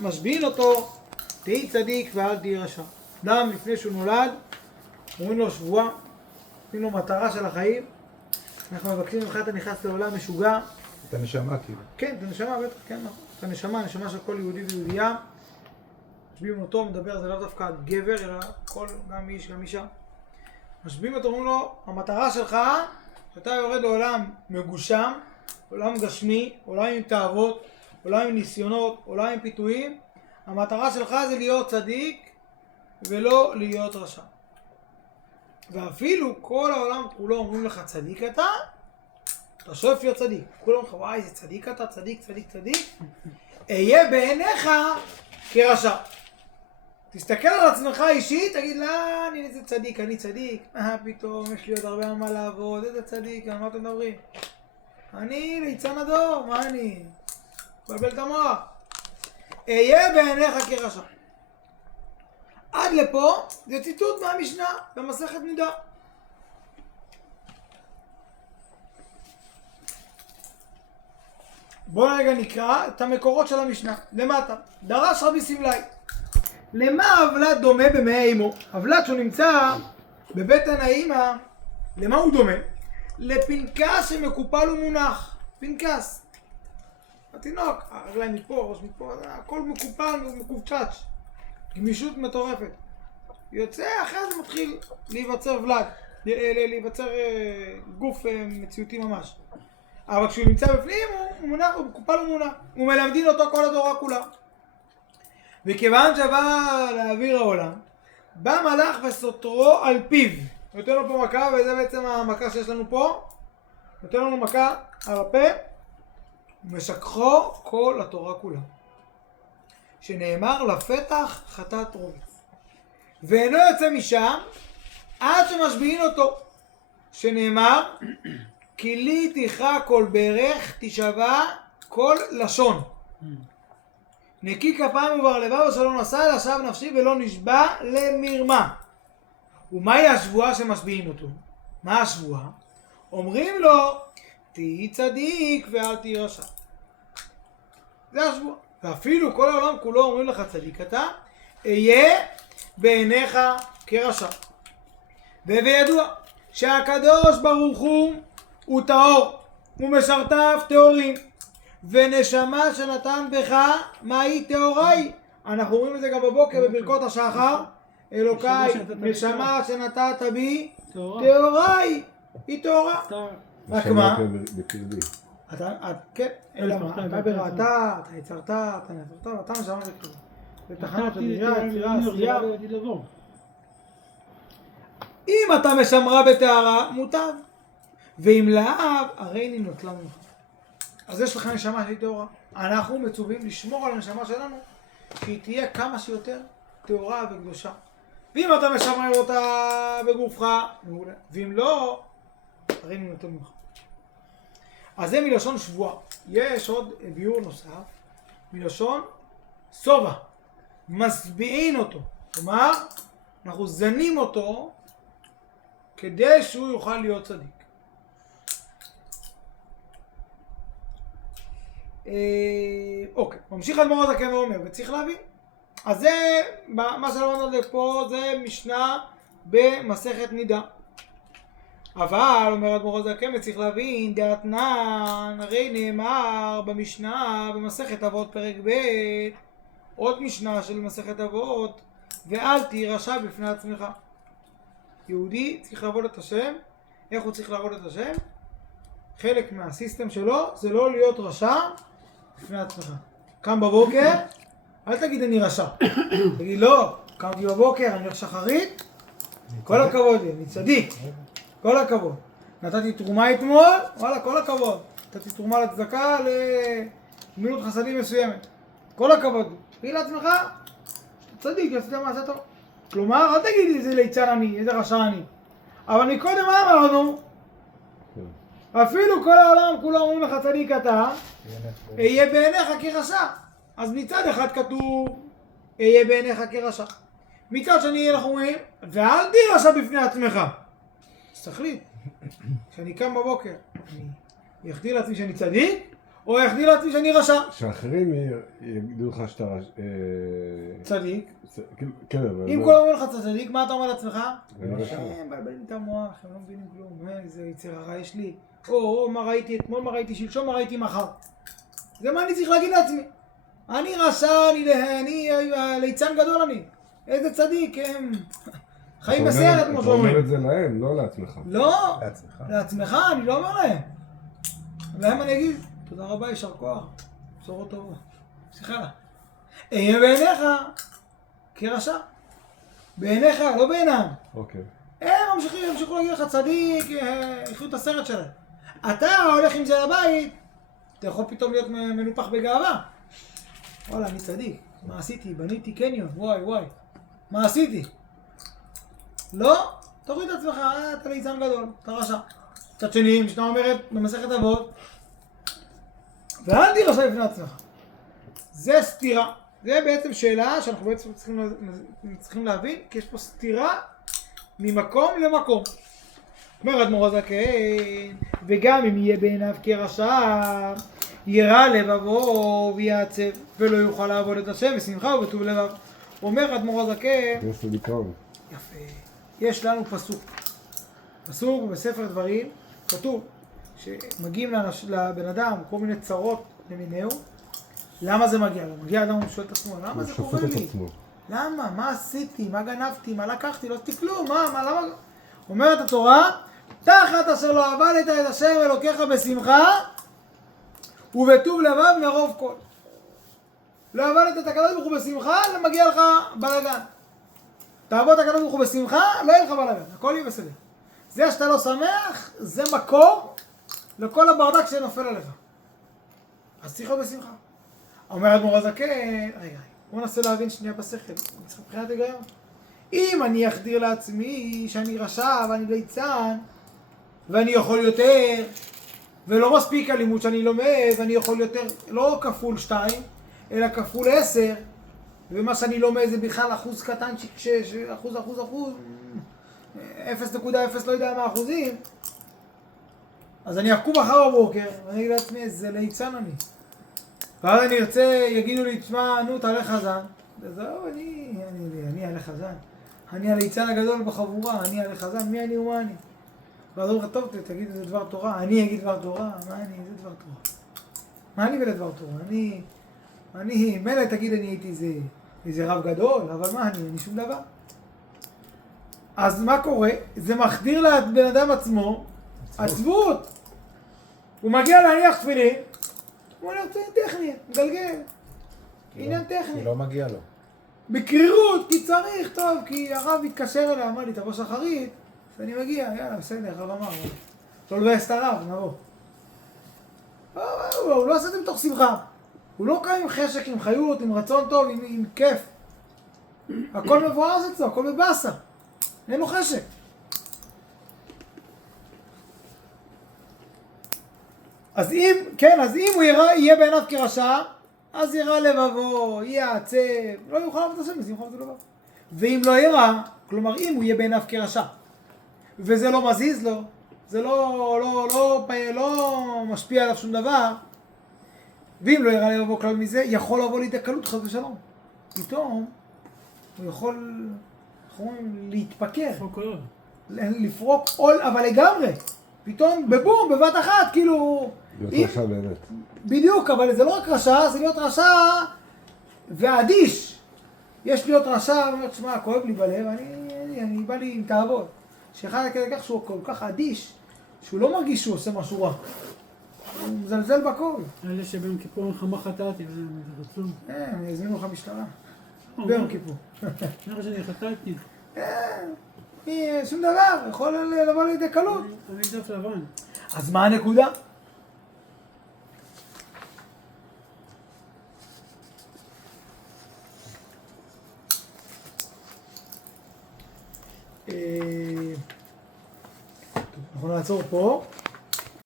משביעים אותו, תהי צדיק ואל תהי רשע. אדם לפני שהוא נולד, אומרים לו שבועה, נותנים לו מטרה של החיים. אנחנו מבקשים ממך אתה נכנס לעולם משוגע. את הנשמה כאילו. כן, את הנשמה, בטח, כן, נכון. את הנשמה, הנשמה של כל יהודי ויהודייה. משביעים אותו, מדבר, זה לא דווקא על גבר, אלא כל, גם איש, גם אישה. משביעים אותו, אומרים לו, המטרה שלך, שאתה יורד לעולם מגושם, עולם גשמי, עולם עם תאוות, עולם עם ניסיונות, עולם עם פיתויים. המטרה שלך זה להיות צדיק ולא להיות רשע. ואפילו כל העולם כולו אומרים לך צדיק אתה שואף להיות צדיק. כולם אומרים לך וואי זה צדיק אתה, צדיק, צדיק, צדיק. אהיה בעיניך כרשע. תסתכל על עצמך אישית, תגיד לה אני איזה צדיק, אני צדיק. פתאום יש לי עוד הרבה מה לעבוד, איזה צדיק, על מה אתם מדברים? אני ליצן הדור, מה אני? מבלבל את המוח. אהיה בעיניך כרשע. עד לפה זה ציטוט מהמשנה במסכת נידה. בואו רגע נקרא את המקורות של המשנה. למטה, דרש רבי סמלי. למה הוולד דומה במעי אמו? הוולד שהוא נמצא בבטן האמא, למה הוא דומה? לפנקס שמקופל ומונח. פנקס. התינוק, הרגליים מפה, ראש מפה, הכל מקופל ומקופצ'ץ'. גמישות מטורפת. יוצא, אחרי זה מתחיל להיווצר ולד, להיווצר גוף מציאותי ממש. אבל כשהוא נמצא בפנים הוא מונח, הוא מקופל ומונח. הוא מלמדין אותו כל התורה כולה. וכיוון שבא לאוויר העולם, בא מלאך וסותרו על פיו. נותן לו פה מכה, וזה בעצם המכה שיש לנו פה. נותן לנו מכה על הפה. ומשכחו כל התורה כולה. שנאמר לפתח חטאת רובץ. ואינו יוצא משם עד שמשביעים אותו. שנאמר כי לי תכרע כל ברך תשבע כל לשון. נקי כפיים ובר לבב ושלא נשא אלא שב נפשי ולא נשבע למרמה. ומהי השבועה שמשביעים אותו? מה השבועה? אומרים לו תהי צדיק ואל תהי רשע. זה השבועה. ואפילו כל העולם כולו אומרים לך צדיק אתה, אהיה בעיניך כרשע. וידוע שהקדוש ברוך הוא טהור, ומשרתיו טהורים, ונשמה שנתן בך מהי טהורה היא. אנחנו אומרים את זה גם בבוקר בברכות השחר. אלוקיי, נשמה שנתת בי טהורה היא. היא טהורה. רק מה? כן, אלא מה? אתה בראתה, אתה יצרת, אתה נפרת, ואתה נשמה בקרוב. בתחנת הדירה, יצירה, עשייה. אם אתה משמרה בטהרה, מוטב. ואם לאו, הרי ננוטלה ממך. אז יש לך נשמה שהיא טהורה. אנחנו מצווים לשמור על הנשמה שלנו, שהיא תהיה כמה שיותר טהורה וקדושה. ואם אתה משמר אותה בגופך, מעולה. ואם לא, הרי ננוטלה ממך. אז זה מלשון שבועה. יש עוד ביור נוסף, מלשון סובה. משביעין אותו. כלומר, אנחנו זנים אותו כדי שהוא יוכל להיות צדיק. אוקיי, ממשיך אדמו"ר הזקן ואומר, וצריך להבין. אז זה, מה שלמדנו פה, זה משנה במסכת נידה. אבל, אומר אדמו"ר הזקן, וצריך להבין, דאתנן, הרי נאמר במשנה, במסכת אבות פרק ב', עוד משנה של מסכת אבות, ואל תהי רשע בפני עצמך. יהודי צריך לעבוד את השם. איך הוא צריך לעבוד את השם? חלק מהסיסטם שלו זה לא להיות רשע בפני עצמך. קם בבוקר, אל תגיד אני רשע. תגיד לא, קמתי בבוקר, אני הולך שחרית, כל הכבוד לי, אני צדיק. כל הכבוד. נתתי תרומה אתמול, וואלה, כל הכבוד. נתתי תרומה לצדקה לגמילות חסדים מסוימת. כל הכבוד. תגיד לעצמך, שאתה צדיק, עשית מעשה טוב. כלומר, אל תגיד איזה ליצן אני, איזה רשע אני. אבל מקודם מה אמרנו? אפילו כל העולם כולו אומרים לך צדיק אתה, אהיה בעיניך כרשע. אז מצד אחד כתוב, אהיה בעיניך כרשע. מצד שני אנחנו אומרים, ואל תהי רשע בפני עצמך. אז תחליט, כשאני קם בבוקר, אני אחדיר לעצמי שאני צדיק, או יחדיר לעצמי שאני רשע. שאחרים יגידו לך שאתה צדיק. כן, אבל... אם כולם אומרים לך צדיק, מה אתה אומר לעצמך? הם מבלבלים את המוח, הם לא מבינים כלום. איזה יצר הרע יש לי. או, מה ראיתי אתמול, מה ראיתי שלשום, מה ראיתי מחר. זה מה אני צריך להגיד לעצמי. אני רשע, אני ליצן גדול אני. איזה צדיק, הם חיים בסרט, כמו שאומרים. אתה אומר את זה להם, לא לעצמך. לא, לעצמך, אני לא אומר להם. להם אני אגיד, תודה רבה, יישר כוח, בשורות טובות. סליחה. אהיה בעיניך כרשע. בעיניך, לא בעינם. אוקיי. הם ימשיכו להגיד לך צדיק, יחיו את הסרט שלהם. אתה הולך עם זה לבית, אתה יכול פתאום להיות מנופח בגאווה. וואלה, אני צדיק. מה עשיתי? בניתי קניון, וואי. מה עשיתי? לא, תוריד את עצמך, אתה ליצן גדול, אתה רשע. קצת שני, משנה אומרת במסכת אבות, ואל תהיה רשע לפני עצמך. זה סתירה. זה בעצם שאלה שאנחנו בעצם צריכים להבין, כי יש פה סתירה ממקום למקום. אומר אדמו"ר הזקן, וגם אם יהיה בעיניו כרשע, ירא לבבו ויעצב, ולא יוכל לעבוד את השם בשמחה ובטוב לבב. אומר אדמו"ר הזקן, יפה, יש לנו פסוק בספר דברים, כתוב שמגיעים לבן אדם כל מיני צרות למיניהו. למה זה מגיע לו? מגיע אדם ושואל את עצמו, למה זה קורה לי? למה? מה עשיתי? מה גנבתי? מה לקחתי? לא עשיתי כלום, למה? אומרת התורה, תחת אשר לא עבדת את השם אלוקיך בשמחה ובטוב לבב מרוב כל. לא עבדת את הקדוש ברוך הוא בשמחה, לא מגיע לך בלגן. תעבוד את הקדוש ברוך הוא בשמחה, לא יהיה לך בלגן, הכל יהיה בסדר. זה שאתה לא שמח, זה מקור לכל הברדק שנופל עליך. אז צריך להיות בשמחה. אומר אדמו"ר הזקן, רגע, בוא ננסה להבין שנייה בשכל, מבחינת היגיון. אם אני אחדיר לעצמי שאני רשע ואני ליצן, ואני יכול יותר, ולא מספיק הלימוד שאני לומד, ואני יכול יותר, לא כפול 2, אלא כפול 10, ומה שאני לומד זה בכלל אחוז קטנצ'יק, אחוז, 0.0 לא יודע מה אחוזים, אז אני אקום מחר בבוקר, ואני אגיד לעצמי, איזה ליצן אני. ואז אני ארצה, יגידו לי, תשמע, נו, תעלה חזן. וזהו, אני אעלה חזן. אני הליצן הגדול בחבורה, אני אעלה חזן, מי אני ומה אני? ואז אומרים לך, טוב, תגיד איזה דבר תורה, אני אגיד דבר תורה, מה אני, איזה דבר תורה? מה אני ולדבר תורה? אני, מילא תגיד אני הייתי איזה רב גדול, אבל מה אני שום דבר. אז מה קורה? זה מחדיר לבן אדם עצמו, עצבות. הוא מגיע להניח תפילין, הוא אומר, זה טכני, מגלגל. עניין טכני. כי לא מגיע לו. בקרירות, כי צריך, טוב, כי הרב התקשר אליי, אמר לי, תבוא שחרית, ואני מגיע, יאללה, בסדר, הרב אמר. לא לבאס את הרב, נבוא. הוא לא עושה את זה מתוך שמחה. הוא לא קם עם חשק, עם חיות, עם רצון טוב, עם כיף. הכל מבואס אצלו, הכל בבאסה. אין לו חשק. אז אם הוא יהיה בעיניו כרשע, אז ירא לבבו, יעצב, לא יוכל לעבוד את השם בשמחה ובטוב לבב. ואם לא ירא, כלומר אם הוא יהיה בעיניו כרשע, וזה לא מזיז לו, זה לא משפיע עליו שום דבר, ואם לא ירא לבבו כלל מזה, יכול לבוא לידי קלות חס ושלום. פתאום הוא יכול להתפקר, לפרוק עול, אבל לגמרי. פתאום בבום, בבת אחת, כאילו... להיות רשע באמת. בדיוק, אבל זה לא רק רשע, זה להיות רשע ואדיש. יש להיות רשע, ואומר, תשמע, כואב לי בלב, אני בא לי עם תאוות. שאחד כדי כך שהוא כל כך אדיש, שהוא לא מרגיש שהוא עושה משהו רע. הוא מזלזל בכל. אלה שביום כיפור אומרים לך מה חטאתי, זה רצום. הזמינו לך משטרה. ביום כיפור. נראה שאני חטאתי. שום דבר, יכול לבוא לידי קלות. אני דף לבן. אז מה הנקודה? אנחנו נעצור פה.